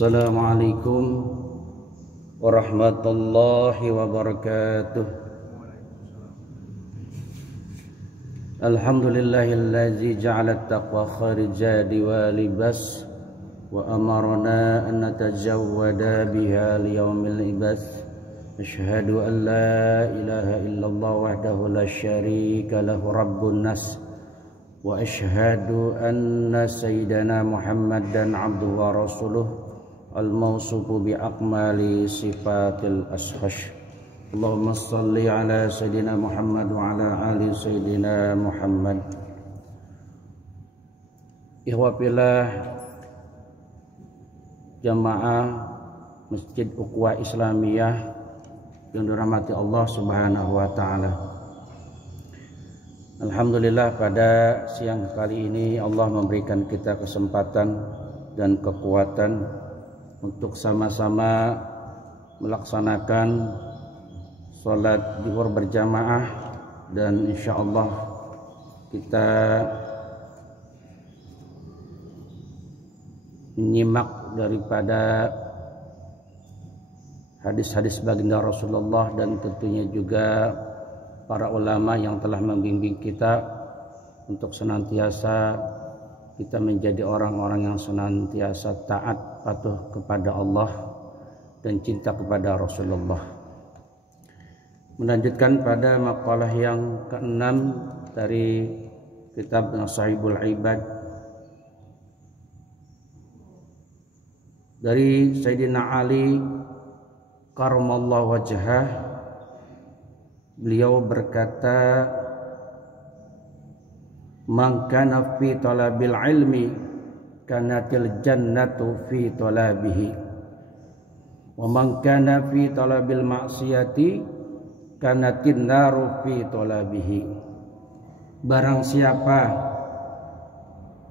Assalamualaikum warahmatullahi wabarakatuh. Alhamdulillahilladzi ja'ala at-taqwa kharijadi wa libas wa amarna an natajawwada biha liyaumil ibas. Asyhadu an la ilaha illallah wahdahu la syarika lahu rabbun nas wa asyhadu anna sayyidana Muhammadan abduhu wa rasuluh al-mawsufu bi akmali sifatil ashash. Allahumma salli ala sayyidina Muhammad wa ala ali sayyidina Muhammad. Ihwafillah jamaah Masjid Ukhuwah Islamiyah yang dirahmati Allah Subhanahu wa taala. Alhamdulillah pada siang kali ini Allah memberikan kita kesempatan dan kekuatan untuk sama-sama melaksanakan sholat zuhur berjamaah, dan insya Allah kita menyimak daripada hadis-hadis baginda Rasulullah dan tentunya juga para ulama yang telah membimbing kita untuk senantiasa kita menjadi orang-orang yang senantiasa taat patuh kepada Allah dan cinta kepada Rasulullah. Melanjutkan pada makalah yang ke-6 dari kitab Nasahibul Ibad dari Sayyidina Ali karramallahu wajhah. Beliau berkata, man kana fi talabil ilmi kanatil jannatu fi talabihi wa man kana fi talabil maksiyati kanatin naru fi talabihi. Barang siapa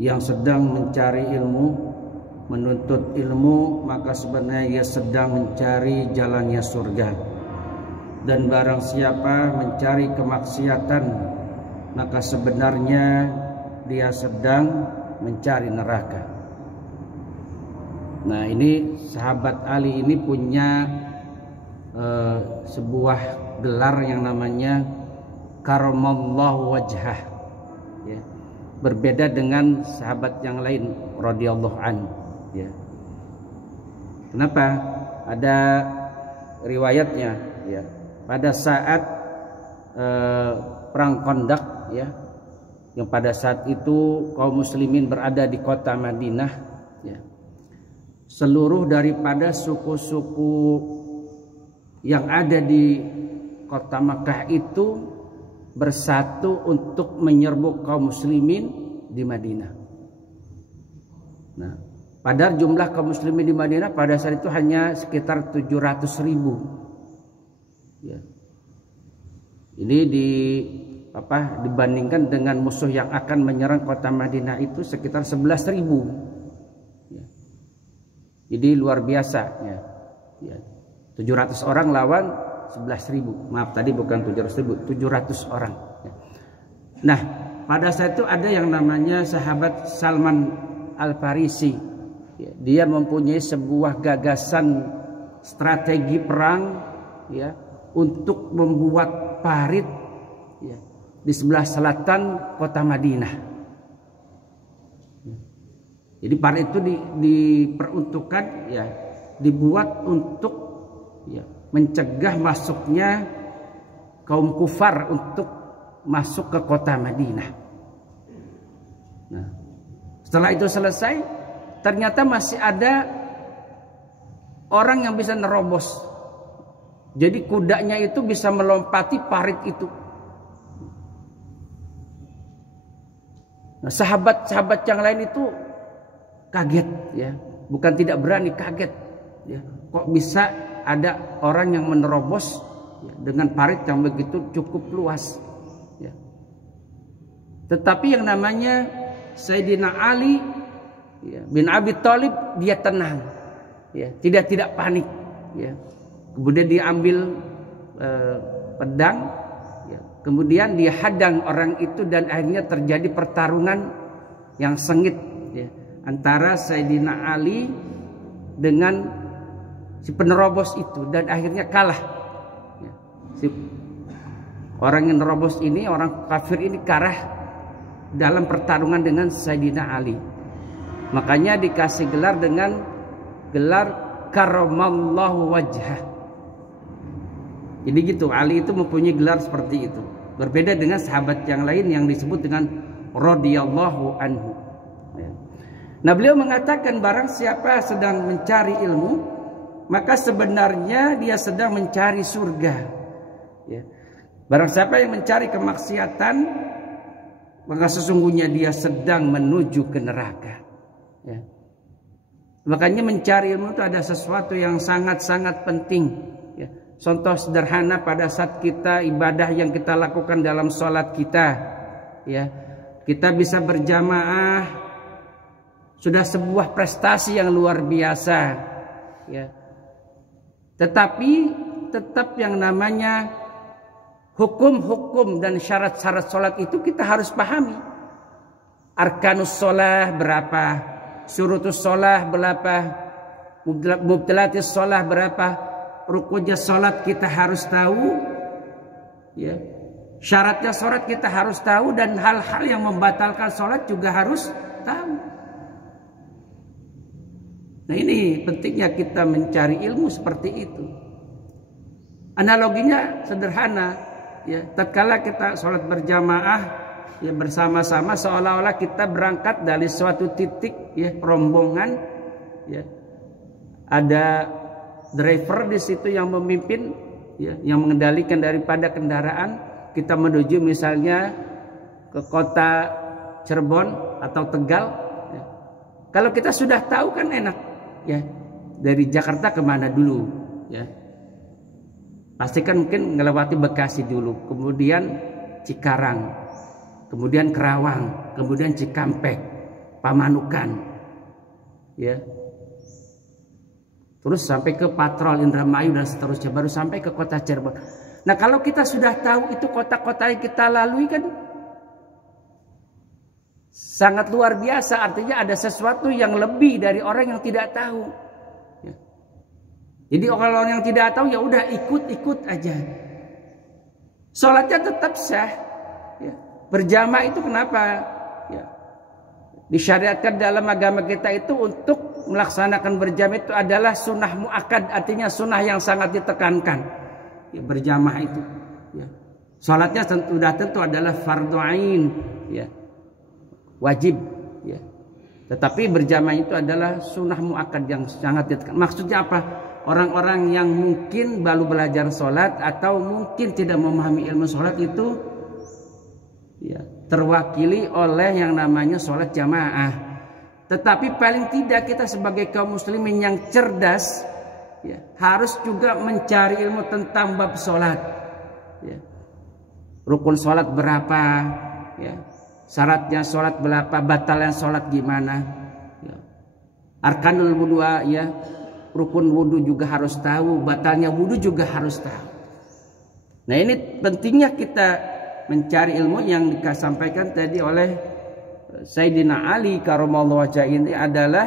yang sedang mencari ilmu, menuntut ilmu, maka sebenarnya ia sedang mencari jalannya surga. Dan barang siapa mencari kemaksiatan, maka sebenarnya dia sedang mencari neraka. Nah, ini sahabat Ali ini punya sebuah gelar yang namanya karramallahu wajhah, ya. Berbeda dengan sahabat yang lain radhiyallahu an, ya. Kenapa? Ada riwayatnya, ya. Pada saat perang Khandaq, ya, yang pada saat itu kaum muslimin berada di kota Madinah, ya. Seluruh daripada suku-suku yang ada di kota Makkah itu bersatu untuk menyerbu kaum muslimin di Madinah. Nah, padahal jumlah kaum muslimin di Madinah pada saat itu hanya sekitar 700.000. Ya. Ini dibandingkan dengan musuh yang akan menyerang kota Madinah itu sekitar 11.000. Ya. Jadi luar biasa, ya. Ya. 700 orang lawan 11.000. Maaf, tadi bukan 700.000, 700 orang. Ya. Nah, pada saat itu ada yang namanya sahabat Salman Al-Farisi. Ya. Dia mempunyai sebuah gagasan strategi perang, ya, untuk membuat parit, ya, di sebelah selatan kota Madinah. Jadi parit itu diperuntukkan, ya, dibuat untuk, ya, mencegah masuknya kaum kufar untuk masuk ke kota Madinah. Nah, setelah itu selesai, ternyata masih ada orang yang bisa nerobos. Jadi kudanya itu bisa melompati parit itu. Nah, sahabat-sahabat yang lain itu kaget, ya, bukan tidak berani, kaget, ya. Kok bisa ada orang yang menerobos, ya, dengan parit yang begitu cukup luas, ya. Tetapi yang namanya Sayyidina Ali, ya, bin Abi Thalib, dia tenang, ya, tidak panik, ya. Kemudian dia ambil pedang, ya. Kemudian dia hadang orang itu dan akhirnya terjadi pertarungan yang sengit, ya, antara Sayyidina Ali dengan si penerobos itu dan akhirnya kalah. Ya. Si orang yang nerobos ini, orang kafir ini kalah dalam pertarungan dengan Sayyidina Ali. Makanya dikasih gelar dengan gelar karamallahu wajhah. Jadi gitu, Ali itu mempunyai gelar seperti itu. Berbeda dengan sahabat yang lain yang disebut dengan radhiyallahu anhu. Nah, beliau mengatakan barang siapa sedang mencari ilmu, maka sebenarnya dia sedang mencari surga. Ya. Barang siapa yang mencari kemaksiatan, maka sesungguhnya dia sedang menuju ke neraka. Ya. Makanya mencari ilmu itu ada sesuatu yang sangat-sangat penting. Ya. Contoh sederhana pada saat kita ibadah yang kita lakukan dalam sholat kita, ya, kita bisa berjamaah. Sudah sebuah prestasi yang luar biasa, ya. Tetapi tetap yang namanya hukum-hukum dan syarat-syarat sholat itu kita harus pahami. Arkanus sholah berapa, syurutus sholah berapa, mubtilatis sholah berapa, rukunnya sholat kita harus tahu, ya. Syaratnya sholat kita harus tahu, dan hal-hal yang membatalkan sholat juga harus tahu. Nah, ini pentingnya kita mencari ilmu seperti itu. Analoginya sederhana, ya. Tatkala kita sholat berjamaah, ya, bersama-sama, seolah-olah kita berangkat dari suatu titik, ya, rombongan, ya. Ada driver di situ yang memimpin, ya, yang mengendalikan daripada kendaraan. Kita menuju misalnya ke kota Cirebon atau Tegal, ya. Kalau kita sudah tahu kan enak. Ya, dari Jakarta kemana dulu, ya, pasti kan mungkin melewati Bekasi dulu, kemudian Cikarang, kemudian Kerawang, kemudian Cikampek, Pamanukan, ya, terus sampai ke Patrol, Indramayu dan seterusnya, baru sampai ke kota Cirebon. Nah, kalau kita sudah tahu itu kota-kota yang kita lalui kan sangat luar biasa, artinya ada sesuatu yang lebih dari orang yang tidak tahu. Ya. Jadi kalau orang yang tidak tahu ya udah ikut-ikut aja. Sholatnya tetap sah. Ya. Berjamaah itu kenapa? Ya. Disyariatkan dalam agama kita itu untuk melaksanakan berjamaah itu adalah sunnah muakkad, artinya sunnah yang sangat ditekankan. Ya, berjamaah itu. Ya. Sholatnya sudah tentu adalah fardhu ain. Ya. Wajib, ya. Tetapi berjamaah itu adalah sunnah muakkad yang sangat ditekan. Maksudnya apa? Orang-orang yang mungkin baru belajar sholat atau mungkin tidak memahami ilmu sholat itu, ya, terwakili oleh yang namanya sholat jamaah. Tetapi paling tidak kita sebagai kaum muslimin yang cerdas, ya, harus juga mencari ilmu tentang bab sholat, ya. Rukun sholat berapa, ya. Syaratnya sholat berapa, batalnya sholat gimana, ya. Arkanul wudu, ya, rukun wudu juga harus tahu, batalnya wudu juga harus tahu. Nah, ini pentingnya kita mencari ilmu yang disampaikan tadi oleh Sayyidina Ali karamallahu wajhah. Ini adalah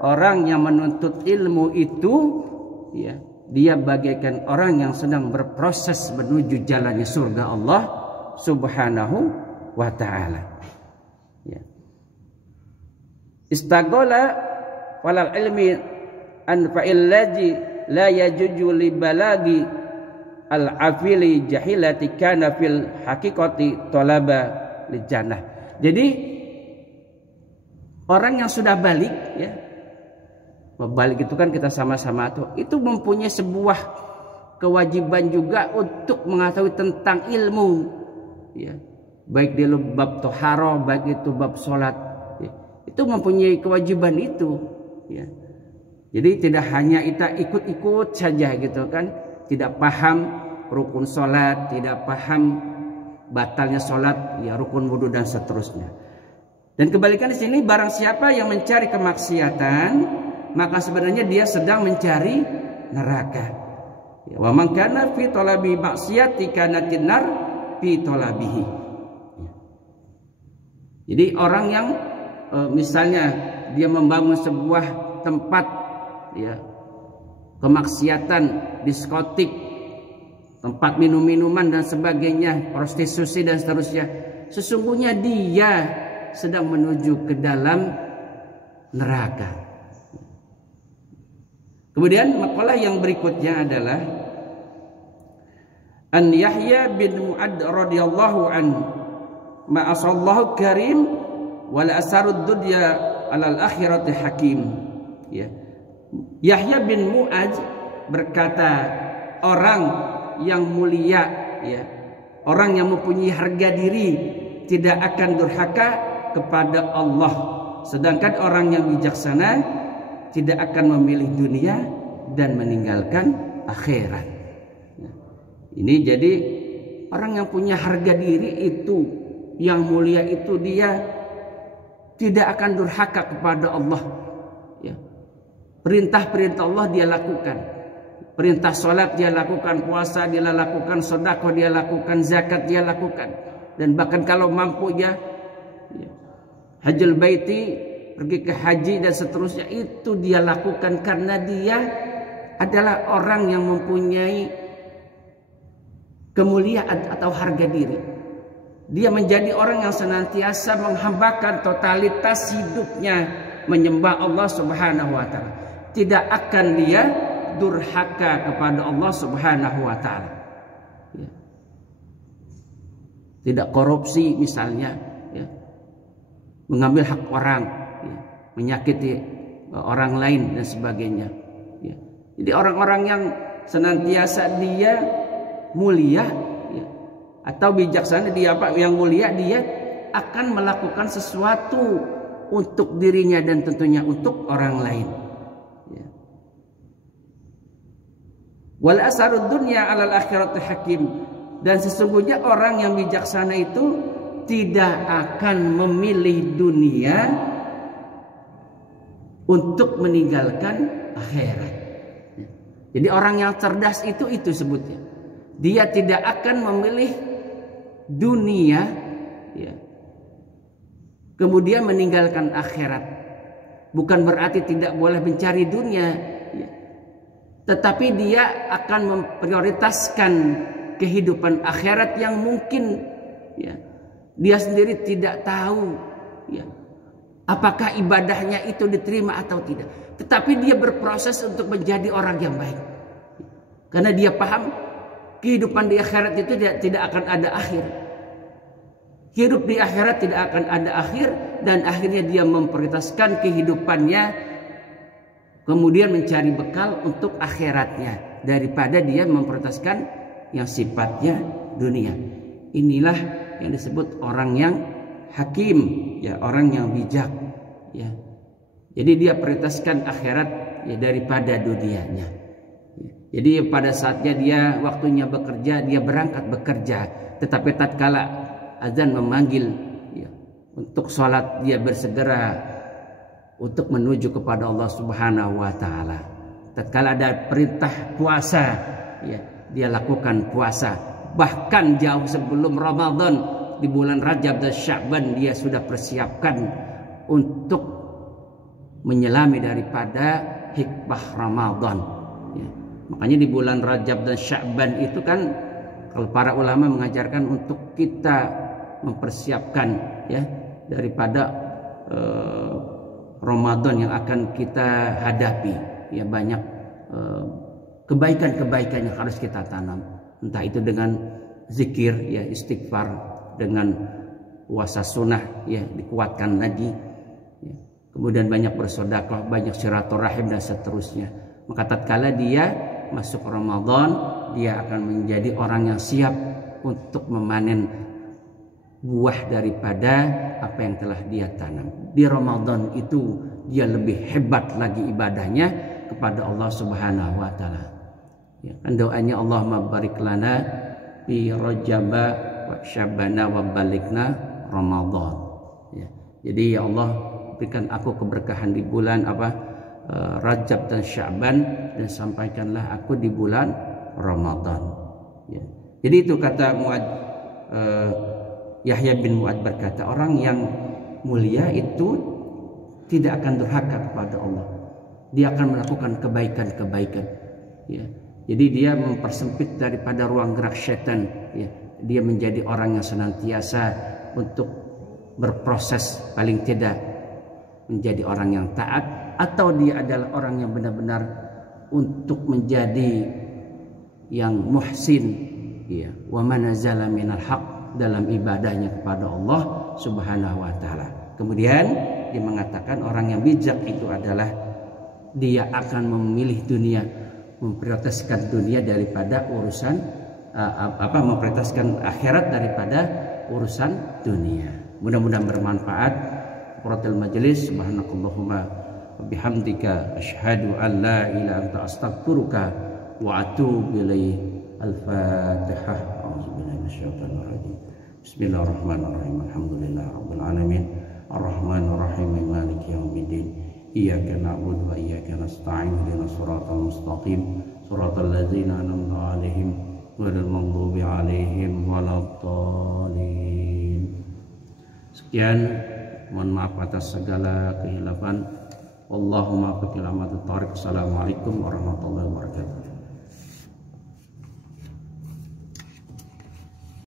orang yang menuntut ilmu itu, ya, dia bagaikan orang yang sedang berproses menuju jalannya surga Allah Subhanahu wa ta'ala. Ya. Istaghala walal ilmi an fa'il ladzi la yajuju li balagi al afili jahilati kana fil haqiqati talaba li jannah. Jadi orang yang sudah balik, ya, balik itu kan kita sama-sama tuh, itu mempunyai sebuah kewajiban juga untuk mengetahui tentang ilmu, ya. Baik di bab toharoh, baik itu bab sholat, ya. Itu mempunyai kewajiban itu, ya. Jadi tidak hanya kita ikut-ikut saja gitu kan, tidak paham rukun sholat, tidak paham batalnya sholat, ya, rukun wudhu dan seterusnya. Dan kebalikan di sini, barang siapa yang mencari kemaksiatan, maka sebenarnya dia sedang mencari neraka. Ya, wa man kana fi talabi maksiati kanatin nar fi talabihi. Jadi orang yang misalnya dia membangun sebuah tempat, ya, kemaksiatan, diskotik, tempat minum-minuman dan sebagainya, prostitusi dan seterusnya, sesungguhnya dia sedang menuju ke dalam neraka. Kemudian makalah yang berikutnya adalah An Yahya bin Mu'ad radhiyallahu anhu ma'asallahu karim wal asarud dunya alal akhirati hakim. Ya. Yahya bin Mu'ad berkata, orang yang mulia, ya, orang yang mempunyai harga diri tidak akan durhaka kepada Allah, sedangkan orang yang bijaksana tidak akan memilih dunia dan meninggalkan akhirat. Ini jadi orang yang punya harga diri itu, yang mulia itu, dia tidak akan durhaka kepada Allah. Ya. Perintah-perintah Allah dia lakukan. Perintah sholat dia lakukan, puasa dia lakukan, sedekah dia lakukan, zakat dia lakukan. Dan bahkan kalau mampu ya, hajjul baiti, pergi ke haji dan seterusnya, itu dia lakukan karena dia adalah orang yang mempunyai kemuliaan atau harga diri. Dia menjadi orang yang senantiasa menghambakan totalitas hidupnya menyembah Allah Subhanahu wa taala. Tidak akan dia durhaka kepada Allah Subhanahu wa taala. Ya. Tidak korupsi misalnya, ya. Mengambil hak orang, ya. Menyakiti orang lain dan sebagainya. Ya. Jadi orang-orang yang senantiasa dia mulia, ya, atau bijaksana, dia apa yang mulia, dia akan melakukan sesuatu untuk dirinya dan tentunya untuk orang lain. Ya. Wal asarud dunya alal akhirati hakim, dan sesungguhnya orang yang bijaksana itu tidak akan memilih dunia untuk meninggalkan akhirat. Ya. Jadi orang yang cerdas itu sebutnya. Dia tidak akan memilih dunia, ya, kemudian meninggalkan akhirat. Bukan berarti tidak boleh mencari dunia, ya, tetapi dia akan memprioritaskan kehidupan akhirat yang mungkin, ya, dia sendiri tidak tahu, ya, apakah ibadahnya itu diterima atau tidak. Tetapi dia berproses untuk menjadi orang yang baik, karena dia paham kehidupan di akhirat itu tidak akan ada akhir. Hidup di akhirat tidak akan ada akhir, dan akhirnya dia memprioritaskan kehidupannya kemudian mencari bekal untuk akhiratnya daripada dia memprioritaskan yang sifatnya dunia. Inilah yang disebut orang yang hakim, ya, orang yang bijak, ya. Jadi dia prioritaskan akhirat, ya, daripada dunianya. Jadi pada saatnya dia waktunya bekerja, dia berangkat bekerja. Tetapi tatkala azan memanggil, ya, untuk sholat, dia bersegera untuk menuju kepada Allah Subhanahu wa taala. Tatkala ada perintah puasa, ya, dia lakukan puasa. Bahkan jauh sebelum Ramadan, di bulan Rajab dan Sya'ban, dia sudah persiapkan untuk menyelami daripada hikmah Ramadan. Ya. Makanya di bulan Rajab dan Sya'ban itu kan, kalau para ulama mengajarkan untuk kita mempersiapkan, ya, daripada Ramadan yang akan kita hadapi, ya, banyak kebaikan-kebaikan yang harus kita tanam, entah itu dengan zikir, ya, istighfar, dengan puasa sunnah, ya, dikuatkan lagi, ya. Kemudian banyak bersedekah, banyak silaturahim dan seterusnya. Maka tatkala dia masuk Ramadan, dia akan menjadi orang yang siap untuk memanen buah daripada apa yang telah dia tanam. Di Ramadan itu dia lebih hebat lagi ibadahnya kepada Allah Subhanahu wa taala. Ya, kan doanya, Allahumma barik lana fi Rajaba wa Sya'bana wa balikna Ramadan. Ya. Jadi ya Allah, berikan aku keberkahan di bulan Rajab dan Sya'ban, dan sampaikanlah aku di bulan Ramadan. Ya. Jadi itu kata Yahya bin Mu'ad berkata, orang yang mulia itu tidak akan durhaka kepada Allah. dia akan melakukan kebaikan-kebaikan. Ya. Jadi dia mempersempit daripada ruang gerak setan. Ya. Dia menjadi orang yang senantiasa untuk berproses, paling tidak menjadi orang yang taat, atau dia adalah orang yang benar-benar untuk menjadi yang muhsin, ya, wa manazala minal haq, dalam ibadahnya kepada Allah Subhanahu wa taala. Kemudian dia mengatakan orang yang bijak itu adalah dia akan memilih dunia, memprioritaskan dunia daripada urusan memprioritaskan akhirat daripada urusan dunia. Mudah-mudahan bermanfaat. Quratul majlis, subhanakallahumma wa bihamdika asyhadu an la ilaha illa anta astaghfiruka wa atubu ilaik. Al-Fatihah. A'udzubillahi minasyaitonir rajim. Bismillahirrahmanirrahim. Alhamdulillahirabbil alamin. Ar-Rahmanir Rahim. Maliki yaumiddin. Iyyaka na'budu wa iyyaka nasta'in. Ihdinas siratal mustaqim. Siratal ladzina an'amta 'alaihim ghairil maghdubi 'alaihim waladdallin. Sekian, mohon maaf atas segala kehilafan. Wallahumma a'lam bishawab. Assalamualaikum warahmatullahi wabarakatuh.